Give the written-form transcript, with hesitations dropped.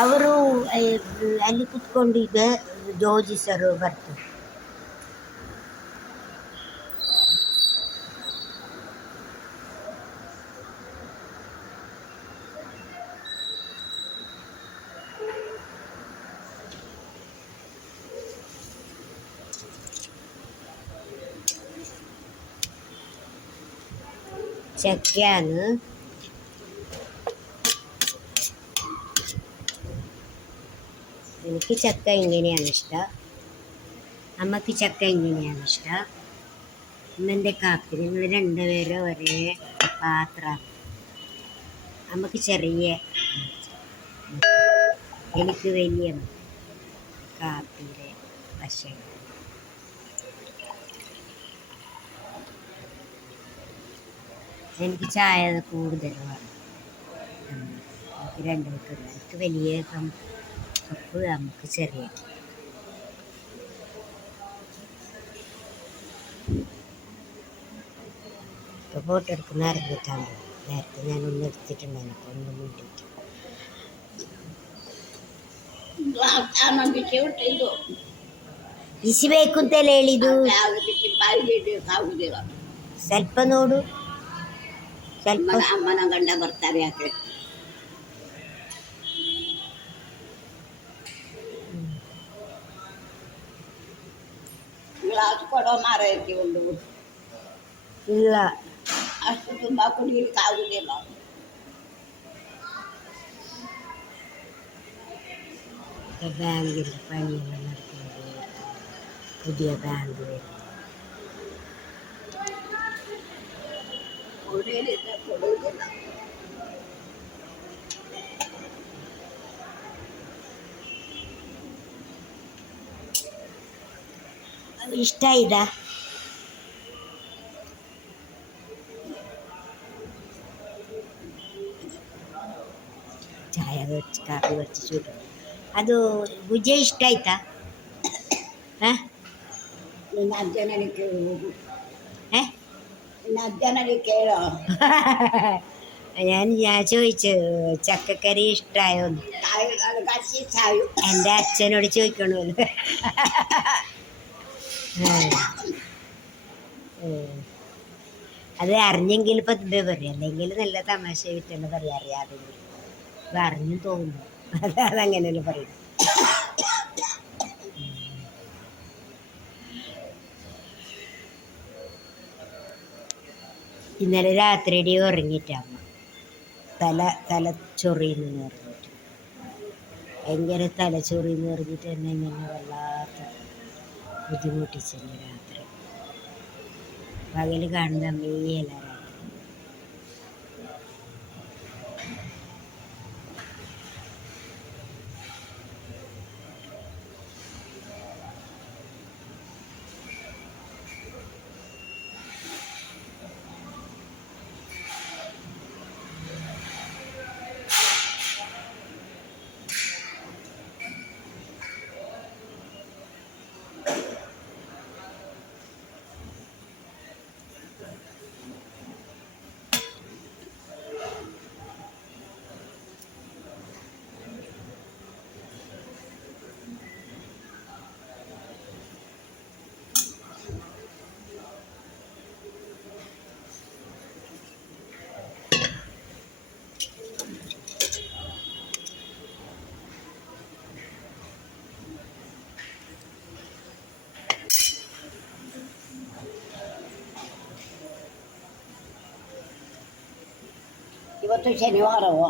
ಅವರು ಅಲ್ಲಿ ಕುತ್ಕೊಂಡಿದ್ದೆ ಜೋಜಿ ಸರ್ ಬರ್ತಾರೆ. ചക്കയാണ്. എനിക്ക് ചക്ക ഇങ്ങനെയാണ് ഇഷ്ടം, അമ്മക്ക് ചക്ക ഇങ്ങനെയാണ് ഇഷ്ടം. ഇന്നെൻ്റെ കാപ്പി നിങ്ങൾ രണ്ടുപേരും ഒരേ പാത്രം. നമുക്ക് ചെറിയ, എനിക്ക് വലിയ കാപ്പിയുടെ വശം. എനിക്ക് ചായ കൂടുതൽ വേണം. നമുക്ക് രണ്ടുപേർക്കും എനിക്ക് വലിയ കപ്പ്, നമുക്ക് ചെറിയ. ഇപ്പോൾ ഫോട്ടോ എടുക്കുന്ന അറിഞ്ഞിട്ടാണ്. നേരത്തെ ഞാനൊന്ന് എടുത്തിട്ടുണ്ടായിരുന്നു, അപ്പോൾ ഒന്നും വേണ്ടിയിട്ട് ಬಿಸಿ ಬೇಕು ಅಂತಲೇ ಹೇಳಿದ್ದು. ಸ್ವಲ್ಪ ನೋಡು, ಸ್ವಲ್ಪ. ಅಮ್ಮನ ಗಂಡ ಬರ್ತಾರೆ ಯಾಕೆ? ಗ್ಲಾಸ್ ಕೊಡೋ ಮಾರೈತಿ ಒಂದು. ಇಲ್ಲ, ಅಷ್ಟು ತುಂಬ ಕುಡಿಯಲಿಕ್ಕೆ ಆಗುದಿಲ್ಲ. ബാങ്കിൽ പണിയെല്ലാം നടക്കുന്നത്, പുതിയ ബാങ്ക് ഇഷ്ടായില്ല. ചായ വെച്ച് കാപ്പി വെച്ച് ചൂട്. ಅದು ಭುಜ ಇಷ್ಟ ಆಯ್ತಾ? ಅಜ್ಜನಿಗೆ ಕೇಳು, അജ്ജനടി കേളോ. ഞാൻ ചോദിച്ചു ചക്കക്കറി ഇഷ്ടമായോന്ന്. എൻ്റെ അച്ഛനോട് ചോദിക്കണമല്ലോ. അത് അറിഞ്ഞെങ്കിൽ പൊതുവെ പറയും, അല്ലെങ്കിൽ നല്ല തമാശ വിറ്റെന്ന് പറയാം. അറിയാതെ ഇത് അറിഞ്ഞു തോന്നുന്നു, അതങ്ങനെയല്ലേ പറയും. ഇന്നലെ രാത്രിയുടെ ഉറങ്ങിയിട്ടമ്മ തലച്ചൊറിയെന്ന് പറഞ്ഞിട്ട്, ഭയങ്കര തലച്ചൊറിയെന്ന് പറഞ്ഞിട്ട് എന്നെ ഇങ്ങനെ വല്ലാത്ത ബുദ്ധിമുട്ടിച്ചെന്നെ രാത്രി. പകൽ കാണുന്ന അമ്മയല്ല രാത്രി. ಇವತ್ತು ಶನಿವಾರವೋ